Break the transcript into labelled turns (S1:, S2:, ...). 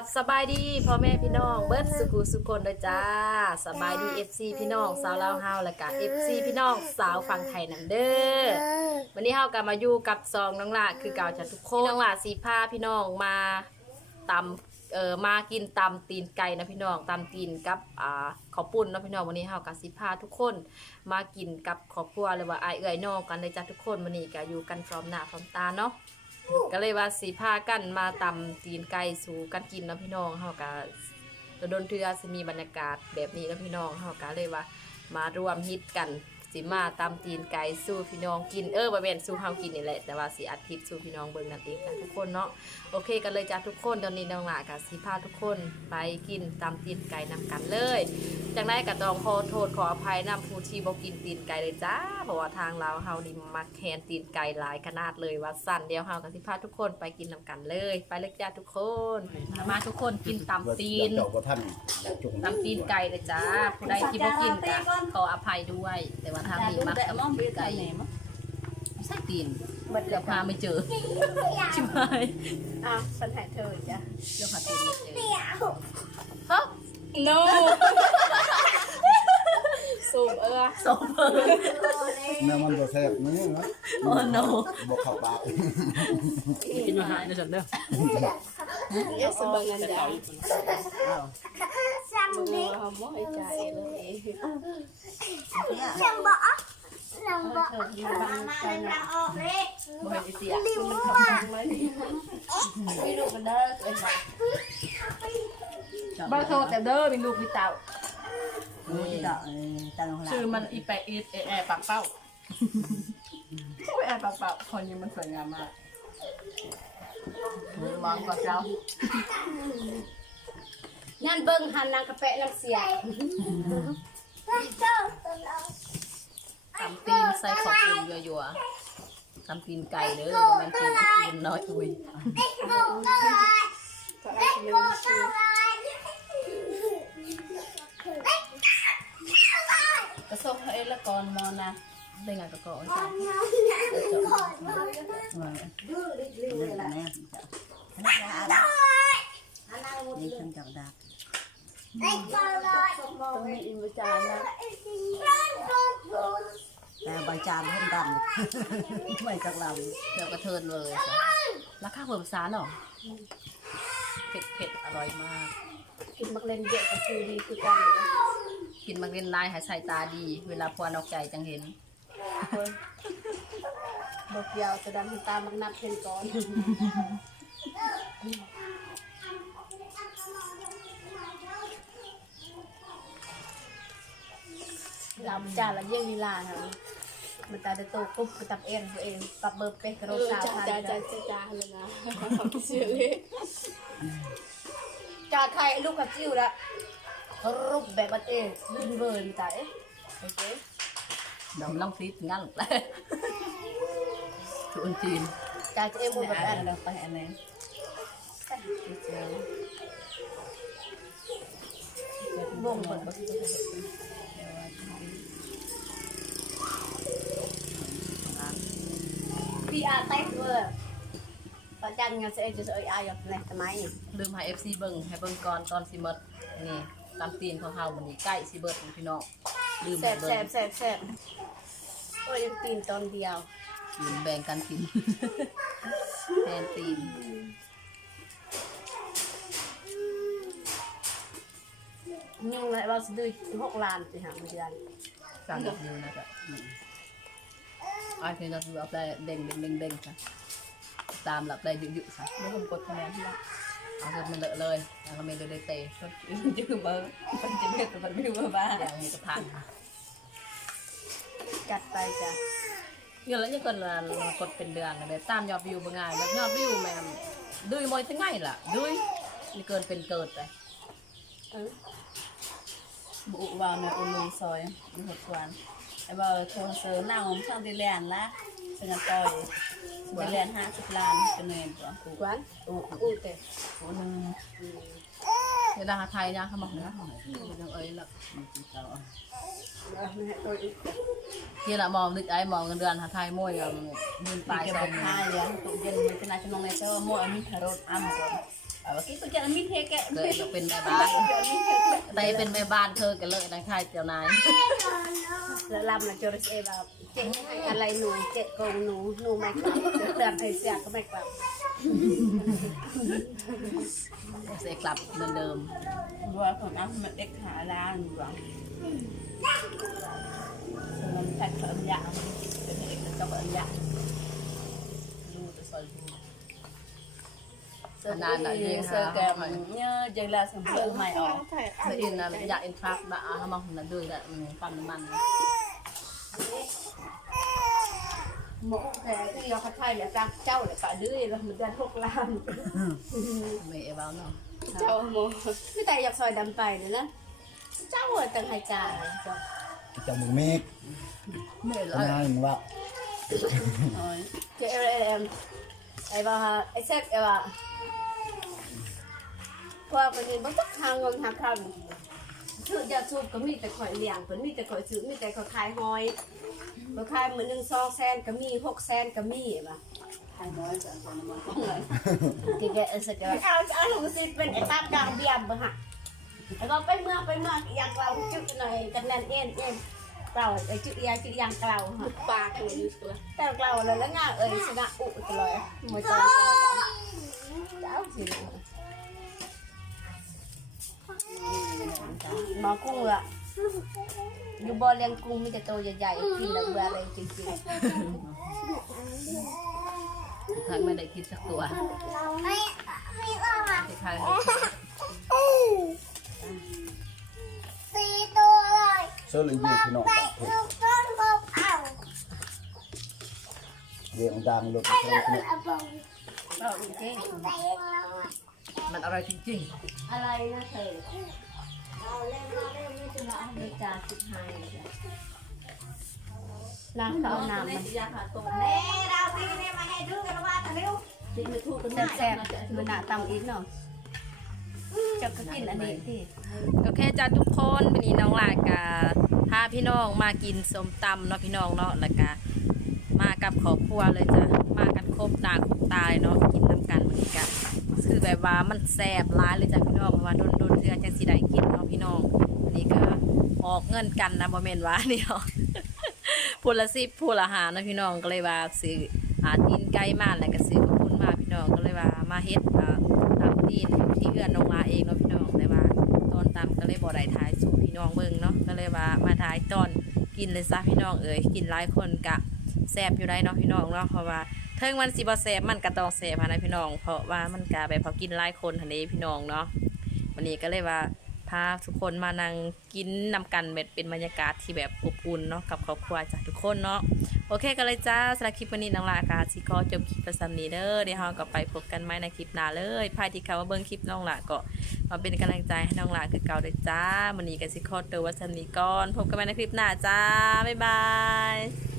S1: บสบายดีพ่อแม่พี่น้องเบิร์ดสุกุสุคนเลยจ้าสบายดี FC พี่น้องสาวลาวเฮาและกะ FC พี่น้องสาวฝั่งไทยนํเด้อวันนี้เฮากลับมาอยู่กับซองน้องลาคือเก่าจ้ะทุกคนน้องลาสีผ้าพี่น้องมาตำเอ่อมากินตำตีนไก่นะพี่น้องตำตีนกับอ่าข้าวปุ้นนะพี่น้องวันนี้เฮากับสีผ้าทุกคนมากินกับครอบครัวหรือว่าไอเอื้อยน้องกันเลยจ้ะทุกคนวันนี้ก็อยู่กันพร้อมหน้าพร้อมตาเนาะ ก็เลยว่าสีผ้ากันมาตำตีนไก่สู่กันกินนะพี่น้องเฮาก็โดนเทือสิมีบรรยากาศแบบนี้นะพี่น้องเฮาก็เลยว่า มารวมฮิตกัน สิมาตำตีนไก่สู่พี่น้องกินเออบ่แม่นสู่เฮากินนี่แหละแต่ว่าสิอัดคลิปสู่พี่น้องเบิ่งนั่นเองจ้ะทุกคนเนาะโอเคกันเลยจ้ะทุกคนตอนนี้น้องหลากับสิพาทุกคนไปกินตำตีนไก่นำกันเลยจังได้ก็ต้องขอโทษขออภัยนำผู้ที่บ่กินตีนไก่เลยจ้าเพราะว่าทางเราวเฮานี่มักแคนตีนไก่หลายขนาดเลยว่าสั่นเดียวเฮากับสิพาทุกคนไปกินนำกันเลย ไปเลยจ้าทุกคนมาทุกคนกินตำตีน
S2: เจ้าก็ท่านอยากจุง
S1: ตำตีนไก่เลยจ้าผู้ใดที่บ่กินก็ขออภัยด้วยแต่ว่าทางนี้มักตำตีนไก่ใส่ตีนเดี๋ยวพาไม่เจอชิบหาย
S3: อะฉันหายเธอจ้ะ
S1: เดี๋ยวพาตีนไม่เจอฮะ
S3: no สูบเออ
S1: สมเพิ่น
S2: แม่มันบ่แซ่บนี่นะ
S1: โอ้ no
S2: บ่เข้าปาก
S1: กินอาหารนะจันเด้อ
S3: เอสบังกันจ้ะ มึงเอาหม้อให้ใจเลย
S4: Chẳng bỏ Chẳng
S3: เธ
S4: bỏ
S3: ออยู่บ้านใจนะ
S4: Ồ đi
S1: บ่ให้เสีย
S4: Đi
S3: มัน
S4: mua
S3: ทำทำไมไม่ลูกกันเด้อเอ้ยบ้าโทษแต่เด้อมีลูกมีเต่า
S1: ชื่อมันอีแปะอีแอแอปากเป้า
S3: โอ้ยแอบเปล่าคนนี้มันสวยงามมากวางกับเรา ยันเบิ้งหันนางกระเปะนางเสีย
S1: ตำตีนใส่ขอบปูนยัวๆตำตีนไก่เด้อบ่แม่นตีนตีนน้อยอุ้ย
S3: ก็อาจจะยังมีชื่อ
S1: กระซบเอ้ละก่อนมอนะได้งานกระกอจ้ะ
S3: ต้องมีอินวิจารณ์นะ
S5: แต่ใบจานเพิ่มดำไม่จากล
S1: เดี๋ยวกระเทินเลยจ้ะราคาเพิ่มซานหรอเผ็ดเผ็ดอร่อยมาก
S3: กินมักเล่นเยอะก็คือดีคือกัน
S1: กินมักเล่นลายหายใส่ตาดี เวลาพวนออกใจจังเห็น
S3: บอกยาวจะดันตามักนับเพียงก่อน ลำจานละเยี่ยงลีลาค่ะมันตาจะโตปุ๊บก็ตับเอ็นตัวเองปรับเบอร์เป๊กกระโดดสาวทานจ้าจ้าจ้าเลยนะเชื่อเลยจาไทยลูกกับจิ้วละรูปแบบบัดเองลื่นเบอร์มีตาเอ๊ะโอเค
S1: ดำล่องซีดงั้นเลยทุนจีน
S3: จาจะเอ็มแบบอัน
S1: เราไปอันนี้เจอ
S3: บ่งหมดพี่อาเต้เวอร์ตอนจันงานเสร็จจะเอ้ยอายแบบไหนทำไม
S1: ลืมให้เอฟซีเบิ่งให้เบิ่งก่อนตอนสิเมดนี่ตามตีนของเฮาบันนี้ใกล้สิเบิดพี่น้องลืม
S3: แส
S1: ให้
S3: บ
S1: เบิ่
S3: แส
S1: ง
S3: บแสบแสบโอ้ยตีนตอนเดียว
S1: กินแบ่งกันกิน แทนตีน
S3: ยุ่งเลยว่าสะดือหกล้านสิฮะมันจะได้
S1: การแบบนี้นะจ๊ะไอ้คือเราดูเอาได้เด้งเด้งเด้งเด้งซะตามหลับได้ยุยๆซะ
S3: ไม่ผมกดคะแนนที่ละ
S1: เอาเงินมั นเลอะเลยแล้วก็ไม่ได้เลยเตะ
S3: จื้อเบอร์มันจะไม่แต่มันไม่รู้ว่าบ้า
S1: อย่างนี้ก็ผ่าน
S3: จัดไปจ้ะ
S1: เงินแล้วยังก่อนละกดเป็นเดือนเล ยตามยอดวิวบางไงแบบยอดวิวแม่ดุยมอยทั้งไงล่ะดุยนี่เกินเป็นเกิดเลย
S3: เออ
S5: บุวาวในอุลุงซอยมีหดสวนไอ้บ่าวโทรเซอร์นั่งผมช่างดีแลนละเป็นกันต่อยดีแลนห้าสิบล้านเป็นเงินตัวกู
S3: กวนอู้อู้เตะ
S5: กูนึง
S1: เวลาไทยนะเขาบอกนะยังเอ้ยละ
S5: เจ้า
S3: เอาไม่ให้ตัวอีก
S1: ที่ละมองนึกไอ้มองเงินเดือนหาไทยมวยกับมืนป
S5: ป
S1: ลา
S5: ลายย
S1: ส
S5: ส
S1: อ
S5: องงห้าเลี้ยงตุกเย็นมันเป็นอาชีพน้องในเจ้ามั่วมีคารถอ้ำก่อน เกินตัวเจ้ามีเทแกะ
S1: เลยก็เป็นแม่บ้านแต่เป็นแม่บ้านเธอกันเลยนะค่ะเจ้านาย
S3: แล้วลำนะโจรสเอแบบเจ๊อะไรหนูเจ๊โกงหนูหนูไม่กลับเดือนไทยเสียก็ไม่กลับ
S1: เสกกลับเหมือนเดิม
S5: บัวผมเอามาเด็กหาล้างดีกว่ามันแพ็คเพิ่มยาเป็นเด็กแล้วก็เพิ่มยาดูแต่ซอยดู
S1: ขนาดนั้นเลย
S5: เสื้อ
S1: ค่ะ
S5: แกมเนี่ยยังลาสมเพิ่มใหม่ออก
S1: เธออินนะอยากอินทรัพย์นะเอามาหุ่นนั้นด้วยแหละมันปั๊มน้ำมัน
S3: หมกแต่ที่เราคัดไทยเนี่ยจ้างเจ้าเลยปะดื้อแล้วมันจะทกล้าน
S1: ไม่เอเบาเนาะ
S3: เจ้าโมไม่แต่อยากซอยดำไปเลยนะเจ้าอะตั้งให้จ่ายเจ้า
S2: จะมึงเมฆ
S1: ไม่เล
S2: ทนายยมึงว่า
S5: โอ้ย
S3: เจเอ็มไอ้บ้าไอ้เซ็กไอ้บ้าพวกคนนี้มั นต้องหาเงินหาคำคือยาสูบก็มีแต่ข่อยเลี้ยงเพิ่นมีแต่ข่อยซื้อมีแต่ข่อยขายหอยข่อยขายมื้อหนึง2แสนก็มี6แสนก็มีบ่
S5: ทางน้อยจะ เอาน้ำมันก็
S3: แกๆเออสักเอาเอาลูกสิเป็นไอ้ตามกลางเบียมบ่ฮะแล้วก็ไปเมื่อไปเมื่ออย่างเราจึกหน่อยกันนั่นเอ็นเอ็นเราไอ้จึกยาจึกยางเกลาฮะ
S5: ปากเลยอยู่ตัว
S3: แต่เราเลยแล้วงาเอ้ยชนะอุตลอยมวยตอนเจ้าสิหมอกุ้งละอยู่บ่อเลี้ยงกุ้งมีแต่ตัวใหญ่ๆกินแล้วเบื่ออะไรจริง
S1: ทางไม่ได้คิดสักตัวใคร
S4: สี่ตัว เลย
S2: เสื้อเลยอยู่พี่น้อง
S4: ไปลูกต้นบอกเอา
S2: เรียงดังลูก
S4: ไป
S2: พี่
S4: ลู
S2: น้อกง
S4: เอาบอก
S3: ๆเราจริง
S4: ไปเองเราอะ
S1: มันอร่อยจริง
S3: อะไรนะเธอเราเล่นเราเล่นไม่จะละให้จาสุดท้ายล้างเอาน้ำมัน
S5: ยาขาตัว
S4: เน่เราตีเนี่ยมาให้ดูกันว่าตะลิ้ว
S5: ติดไม่ถูกกัน
S3: แซ่บๆมันหนาตำอีกเนาะ จะก็กินอันนี้ที่
S1: โอเคจ้าทุกคนวันนี้น้องหลากาพาพี่น้องมากินส้มตำเนาะพี่น้องเนาะแล้วก็มากับครอบครัวเลยจ้ะมากันครบหนาครบตายเนาะกินน้ำกันวันนี้กันคือแบบว่ามันแซ่บร้ายเลยจ้ะพี่น้องเพราะว่าโดนโดนเทือจังสีได้กินเนาะพี่น้องวันนี้ก็ออกเงินกันนะบ่แม่นว่าเดียพูดละสิพูดละหานะพี่น้องก็เลยว่าซื้ออาตีนไก่มาแล้วก็ซื้อกระพุ้นมาพี่น้องก็เลยว่ามาเฮ็ดอ่าตำตีน ที่เอื้อนลงมาเองเนาะพี่น้องแต่ว่าตอนตำก็เลยบ่ได้ถ่ายสู่พี่น้องเบิ่งเนาะก็เลยว่ามาถ่ายตอนกินเลยซะพี่น้องเอ๋ยกินหลายคนกะแซ่บอยู่ได้เนาะพี่น้องเนาะเพราะว่าเทิงมันสิบ่แซ่บมันกะต้องแซ่บนะพี่น้อง เพราะว่ามันกะแบบพอกินหลายคนทันใดพี่น้องเนาะวันนี้ก็เลยว่า พาทุกคนมานั่งกินนำกันแบบเป็นบรรยากาศที่แบบอบอุ่นเนาะกับครอบครัวจ้ะทุกคนเนาะโอเคก็เลยจ้าสำหรับคลิปวันนี้น้องลากาสิขอจบคลิปประสำนี้เด้อเดี๋ยวเราก็ไปพบกันใหม่ในคลิปหน้าเลยภายที่เขาว่าเบิ่งคลิปน้องลาก็มาเป็นกำลังใจให้น้องลาคือเก่าด้วยจ้าวันนี้กันสิคอตัววัชนีก่อนพบกันใหม่ในคลิปหน้าจ้าบ๊ายบาย